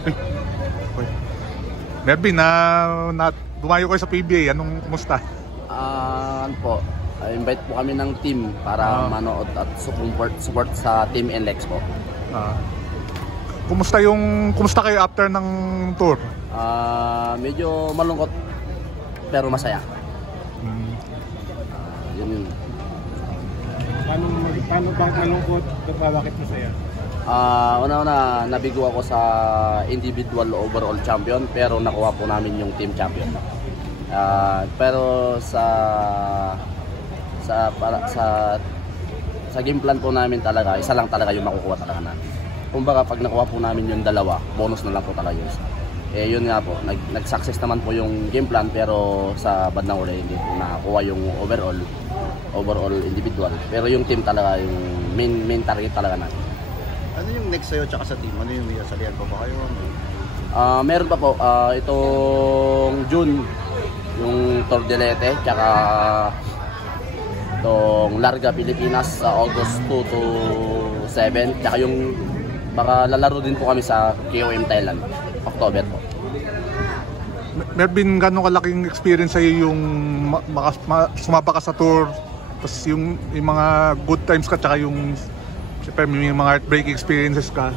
Okay. Mervin, dumayo kayo sa PBA. Anong kumusta? Ano po, invite po kami ng team para manood at support sa Team NLEX po. Kumusta kayo after ng tour? Medyo malungkot pero masaya. Yun. Paano bakit malungkot? Bakit masaya? Una-una, nabigo ako sa individual overall champion pero nakuha po namin yung team champion. Pero sa game plan po namin talaga, isa lang talaga yung makukuha talaga na. Kumbaga pag nakuha po namin yung dalawa, bonus na lang po talaga yun. Yun nga po, nag-success naman po yung game plan pero sa bandang uli hindi po nakakuha yung overall individual. Pero yung team talaga, yung main target talaga natin. Ano yung next sa'yo tsaka sa team? Ano yung salihan pa ba kayo? Meron pa po, itong June, yung Tour de Leyte, tsaka itong Larga Pilipinas sa August 2 to 7, tsaka yung baka lalaro din po kami sa KOM Thailand, October po. Mervin, gano'ng kalaking experience sa'yo yung sumapa ka sa tour, tapos yung mga good times ka, tsaka yung siyempre may mga heartbreaking experiences ka?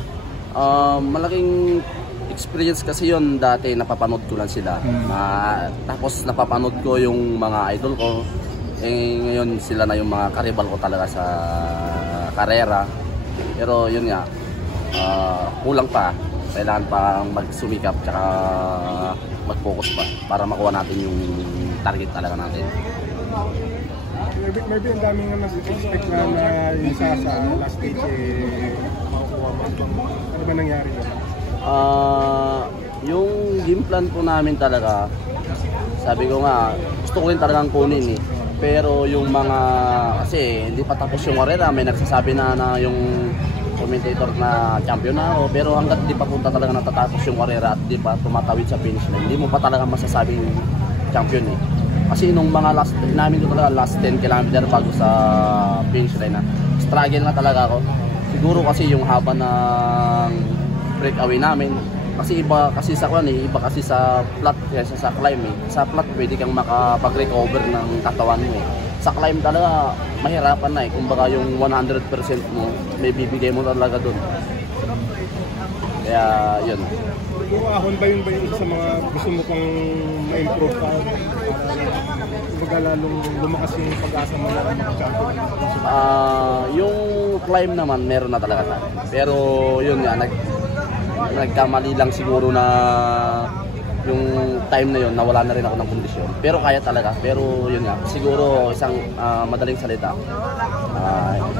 Malaking experience kasi yon, dati napapanood ko lang sila. Tapos napapanood ko yung mga idol ko. Ngayon sila na yung mga karibal ko talaga sa karera. Pero yun nga, kulang pa. Kailangan pa magsumikap tsaka mag-focus pa para makuha natin yung target talaga natin. Maybe ang daming nga nag-expect na isa sa last stage makukuha mo. Ano ba nangyari yun? Yung game plan po namin talaga, sabi ko nga, gusto ko rin talagang kunin eh. Pero yung mga, kasi hindi pa tapos yung karera, may nagsasabi na yung commentator na champion na ako. Pero hanggat di pa punta talaga natatapos yung karera at di pa tumatawid sa finish line, hindi mo pa talaga masasabing champion eh. Kasi nung mga namin ko talaga last 10 km bago sa finish line na, struggle na talaga ako. Siguro kasi yung haba ng breakaway namin, kasi iba kasi sa iba kasi sa flat kaysa sa climb eh. Sa flat pwede kang makapag-recover ng katawan mo eh. Sa climb talaga mahirapan na eh. Kumbaga yung 100% mo may bibigay mo talaga doon. Kaya yun. Ahon ba yun sa mga gusto mo pang ma-improve pa? Kumbaga lalong lumakas yung pag-asa mo na mag-champion? Yung climb naman meron na talaga sa akin. Pero yun nga, nagkamali lang siguro na yung time na yun, nawala na rin ako ng kondisyon. Pero kaya talaga. Pero yun nga, siguro isang madaling salita,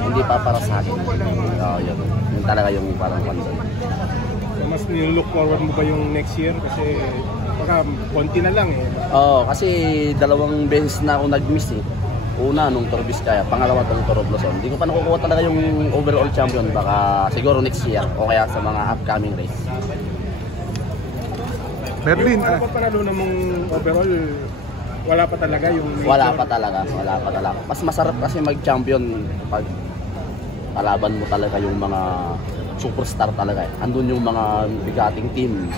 hindi pa para sa akin. Yun talaga yung parang concern. So, mas yung look forward mo ba yung next year? Kasi baka konti na lang eh. Kasi 2 beses na ako nag-miss eh. Una nung Tour Vizcaya, pangalawa tong Tour of Luzon. Hindi ko pa nakukuha talaga yung overall champion. Baka siguro next year o kaya sa mga upcoming race. Mervin, Yung panalo mong overall, wala pa talaga yung major? Wala pa talaga. Mas masarap kasi mag-champion pag kalaban mo talaga yung mga superstar talaga eh. Andun yung mga bigating team.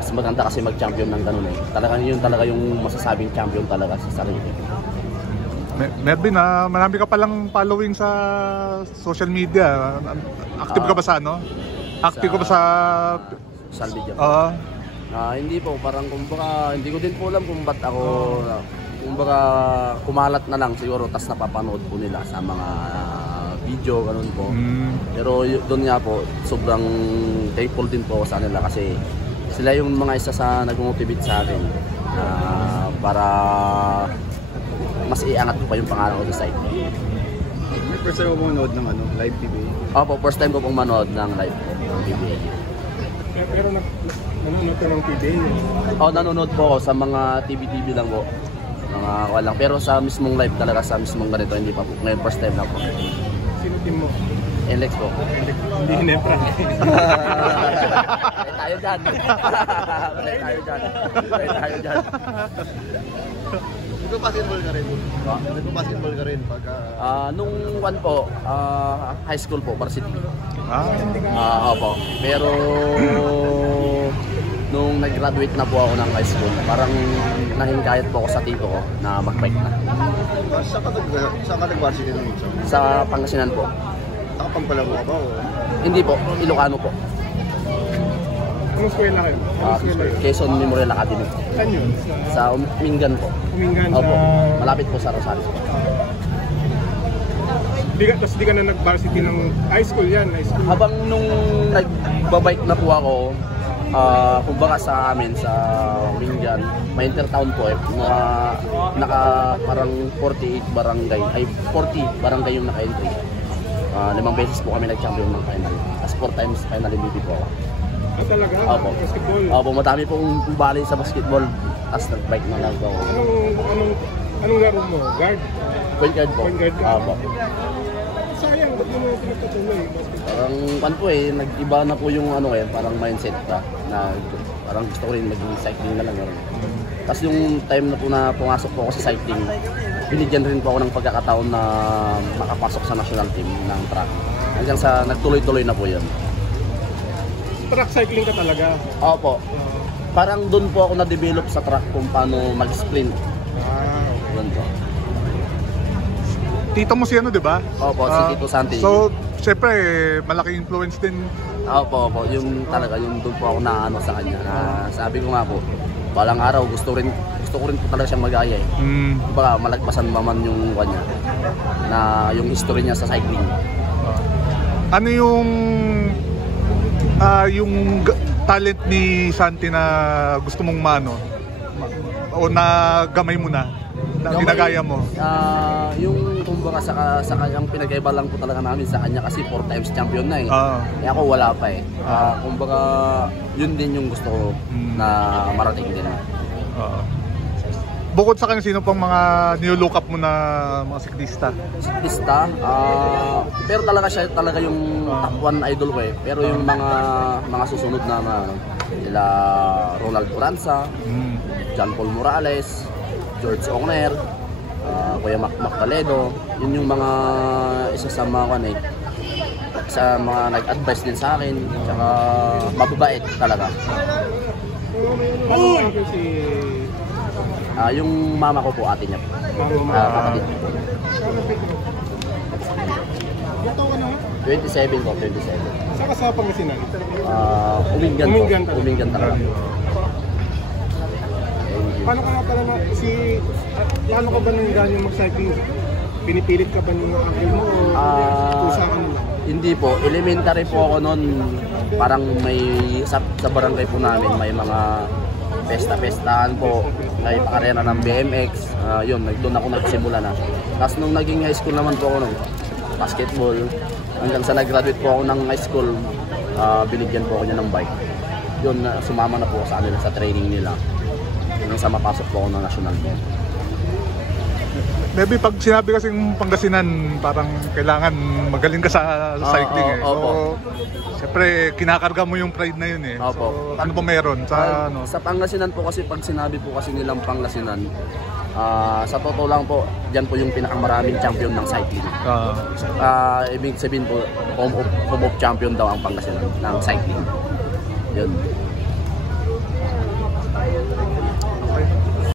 Mas maganda kasi mag-champion ng ganun eh. Talaga yun talaga yung masasabing champion talaga sa sarili. Mervin, marami ka palang following sa social media. Active ka ba sa ano? Active ka ba sa social media? Hindi po, parang kumbaga hindi ko din po alam kung ba't ako kumbaga kumalat na lang siguro tas napapanood po nila sa mga video ganun po. Pero doon nga po sobrang thankful din po sa nila kasi sila yung mga isa sa nag-motivate sa akin para mas iangat ko pa yung pangalan ko sa site. First time mo manood ng live PBA? Opo, first time ko pong manood ng live PBA. Pero nanonood ka ng PBA? Nanonood po ako sa mga TV lang po. Mga walang. Pero sa mismong live talaga, sa mismong ganito, hindi pa po. Ngayon first time lang po. Sino team mo? NLEX po. Hindi Hinebra. Tayo dyan. Nagpa-basketball ka rin? Nagpa-basketball ka rin pagka... Nung one po, high school po, varsity. Opo. Pero nag-graduate na po ako ng high school, parang nahingkayat po ako sa tito ko na mag-bike na. Saan ka nag-varsity nun? Sa Pangasinan po. Nakapampala mo ka ba? O? Hindi po, Ilocano po. Anong eskwela kayo? Anong eskwela yun? Quezon Memorial Academy. Saan yun? Sa Mingan po. Humingan sa... Opo, malapit po sa Rosales. Tapos di ka na nag-varsity ng high school yan, high school. Habang nung nagbabike na po ako, kumbaga sa amin, sa Mingan, may intertown po naka parang 48 barangay, ay 40 barangay yung naka-entry. 5 beses po kami nag-champion ng final. As 4 times final MVP po ako. Ah, talaga? Opo. Basketball? Opo, madami pong bali sa basketball. As nag-bike na lang ako. Anong laro mo? Guard? Point guard po. Point guard ka? Opo. Sayang, ba't mo pinagpatuloy? Parang po nag-iba na po yung parang mindset ka na parang gusto ko rin maging cycling na lang. Tapos yung time na po na pumasok po ako sa cycling, binigyan rin po ako ng pagkakataon na makapasok sa national team ng track. Hanggang sa nagtuloy-tuloy na po yun. Track cycling ka talaga? Opo. Parang doon po ako na-develop sa track kung paano mag-sprint. Okay. Doon po. Tito mo si di ba? Opo, si Tito Santi. So, syempre, malaking influence din. Opo. Yung talaga, yung doon po ako na sa kanya. Sabi ko nga po, balang araw gusto ko rin po talaga siyang magaya eh. Baka malagpasan pa man yung kanya na yung history niya sa cycling. Ano yung talent ni Santi na gusto mong o na gamay mo na ginagaya mo? Yung kumbaga sa kanyang pinagkaiba lang po talaga namin sa kanya kasi 4 times champion na eh. Eh ako wala pa eh. Kumbaga yun din yung gusto ko na marating din. Bukod sa kanya, sino pang mga nilook up mo na mga siklista? Siklista? Pero talaga siya talaga yung top 1 idol ko eh. Pero yung mga susunod na nila Ronald Puranza, John Paul Morales, George Ogner, Kuya Mac Toledo, yun yung mga isa sa mga sa mga nag-advise din sa akin, tsaka mababait talaga. Yung mama ko po, ate niya po. Kapatid po. 27 po, 27. Saan ka sa Pangasinan? Umingan po. Umingan talaga. Paano ka nga pala paano ka ba nangyayon mag-cycling? Pinipilit ka ba ng uncle mo o kusa ka nila? Hindi po, elementary po ako noon. Parang may sa barangay po namin may mga pesta-pestahan po, may pakarera ng BMX, doon ako nagsimula na. Tapos nung naging high school naman po ako basketball, hanggang sa nag-graduate po ako ng high school, binigyan po ako niya ng bike. Yun, sumama na po ako sa kanila sa training nila. Hanggang sa mapasok po ako ng national team. Maybe pag sinabi kasing Pangasinan, parang kailangan magaling ka sa cycling eh. So, siyempre, kinakarga mo yung pride na yun eh. So, ano ba meron? Sa Pangasinan po kasi, pag sinabi po kasi nilang Pangasinan, sa totoo lang po, dyan po yung pinakamaraming champion ng cycling. Ibig sabihin po, home of champion daw ang Pangasinan ng cycling. Yun.